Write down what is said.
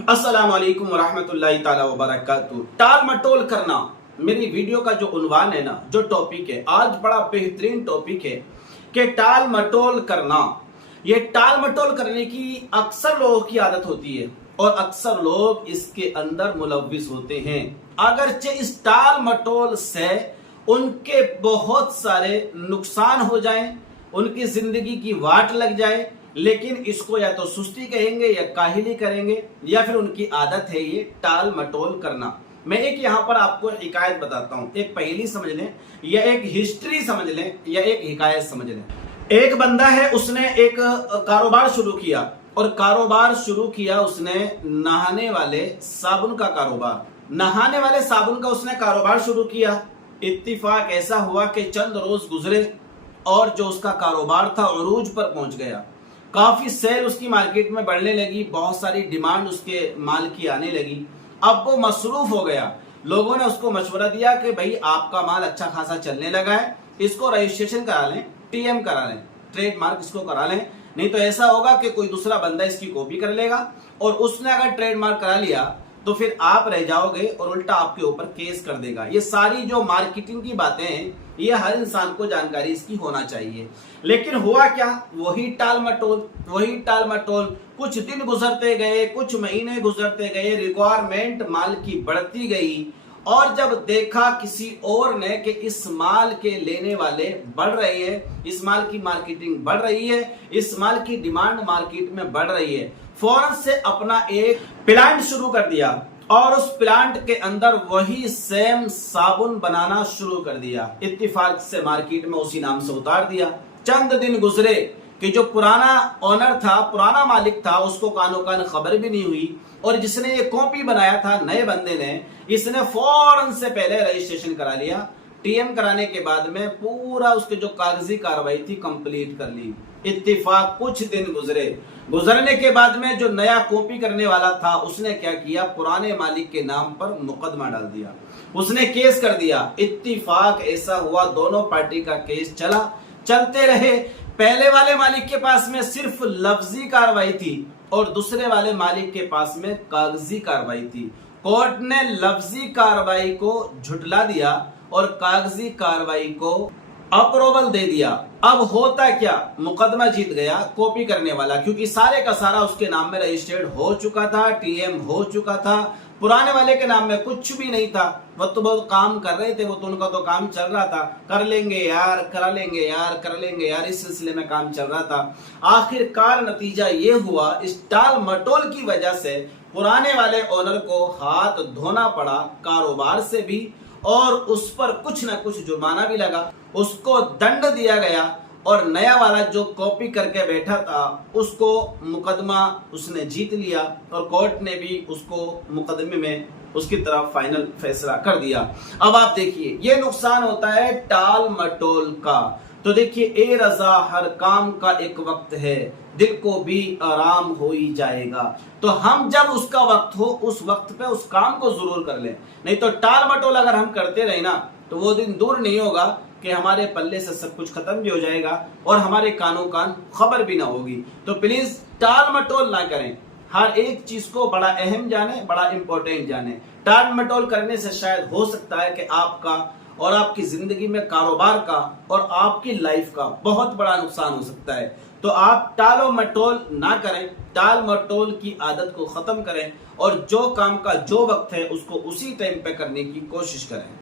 अस्सलाम वालेकुम वरहमतुल्लाहि ताला वबरकातुहू। टाल मटोल करना मेरी वीडियो का जो उन्वान है ना, जो टॉपिक है आज बड़ा बेहतरीन टॉपिक है कि टाल मटोल करना। ये टाल मटोल करने की अक्सर लोगों की आदत होती है और अक्सर लोग इसके अंदर मुलव्विस होते हैं। अगरचे इस टाल मटोल से उनके बहुत सारे नुकसान हो जाएं, उनकी जिंदगी की वाट लग जाए, लेकिन इसको या तो सुस्ती कहेंगे या काहिली करेंगे या फिर उनकी आदत है ये टाल मटोल करना। मैं एक यहाँ पर आपको हिकायत बताता हूँ, एक पहेली समझ लें या एक हिस्ट्री समझ लें या एक हिकायत समझ लें। एक बंदा है, उसने एक कारोबार शुरू किया और कारोबार शुरू किया उसने नहाने वाले साबुन का कारोबार। नहाने वाले साबुन का उसने कारोबार शुरू किया। इत्तिफाक ऐसा हुआ कि चंद रोज गुजरे और जो उसका कारोबार था उरूज पर पहुंच गया। काफी सेल उसकी मार्केट में बढ़ने लगी, बहुत सारी डिमांड उसके माल की आने लगी। अब वो मसरूफ हो गया। लोगों ने उसको मशवरा दिया कि भाई आपका माल अच्छा खासा चलने लगा है, इसको रजिस्ट्रेशन करा लें, टीएम करा लें, ट्रेडमार्क इसको करा लें, नहीं तो ऐसा होगा कि कोई दूसरा बंदा इसकी कॉपी कर लेगा और उसने अगर ट्रेडमार्क करा लिया तो फिर आप रह जाओगे और उल्टा आपके ऊपर केस कर देगा। ये सारी जो मार्केटिंग की बातें हैं ये हर इंसान को जानकारी इसकी होना चाहिए। लेकिन हुआ क्या, वही टाल मटोल। कुछ दिन गुजरते गए, कुछ महीने गुजरते गए, रिक्वायरमेंट माल की बढ़ती गई और जब देखा किसी और ने कि इस माल के लेने वाले बढ़ रहे हैं, इस माल की मार्केटिंग बढ़ रही है, इस माल की डिमांड मार्केट में बढ़ रही है, फौरन से अपना एक प्लांट शुरू कर दिया और उस प्लांट के अंदर वही सेम साबुन बनाना शुरू कर दिया। इत्तिफाक से मार्केट में उसी नाम से उतार दिया। चंद दिन गुजरे कि जो पुराना ओनर था, पुराना मालिक था, उसको कानो कान खबर भी नहीं हुई और जिसने ये कॉपी बनाया था नए बंदे ने, इसने फौरन से पहले रजिस्ट्रेशन करा लिया। टीएम कराने के बाद में पूरा उसके जो कागजी कार्रवाई थी कंप्लीट कर ली। इत्तिफाक कुछ दिन गुजरने के बाद में जो नया कॉपी करने वाला था उसने क्या किया, पुराने मालिक के नाम पर मुकदमा डाल दिया, उसने केस कर दिया। इत्तिफाक ऐसा हुआ, दोनों पार्टी का केस चलते रहे। पहले वाले मालिक के पास में सिर्फ लफ्जी कार्रवाई थी और दूसरे वाले मालिक के पास में कागजी कार्रवाई थी। कोर्ट ने लफ्जी कार्रवाई को झुठला दिया और कागजी कार्रवाई को अप्रूवल दे दिया। अब होता क्या, मुकदमा जीत गया कॉपी करने वाला, क्योंकि सारे का सारा उसके नाम में रजिस्टर्ड हो चुका था, टीएम हो चुका था। पुराने वाले के नाम में कुछ भी नहीं था। वो तो बहुत काम कर रहे थे, वो तो उनका तो काम चल रहा था, कर लेंगे यार, करा लेंगे यार, कर लेंगे यार, इस सिलसिले में काम चल रहा था। आखिरकार नतीजा ये हुआ, इस टाल मटोल की वजह से पुराने वाले ओनर को हाथ धोना पड़ा कारोबार से भी और उस पर कुछ ना कुछ जुर्माना भी लगा, उसको दंड दिया गया और नया वाला जो कॉपी करके बैठा था उसको मुकदमा उसने जीत लिया और कोर्ट ने भी उसको मुकदमे में उसकी तरफ फाइनल फैसला कर दिया। अब आप देखिए ये नुकसान होता है टाल मटोल का। तो देखिए, ए रजा हर काम का एक वक्त है, दिल को भी आराम हो ही जाएगा। तो हम जब उसका वक्त हो उस वक्त पे उस काम को जरूर कर लें, नहीं तो टाल मटोल अगर हम करते रहे ना तो वो दिन दूर नहीं होगा कि हमारे पल्ले से सब कुछ खत्म भी हो जाएगा और हमारे कानों कान खबर भी ना होगी। तो प्लीज टाल मटोल ना करें, हर एक चीज को बड़ा अहम जाने, बड़ा इंपॉर्टेंट जाने। टाल मटोल करने से शायद हो सकता है कि आपका और आपकी जिंदगी में कारोबार का और आपकी लाइफ का बहुत बड़ा नुकसान हो सकता है। तो आप टालो मटोल ना करें, टाल मटोल की आदत को खत्म करें और जो काम का जो वक्त है उसको उसी टाइम पे करने की कोशिश करें।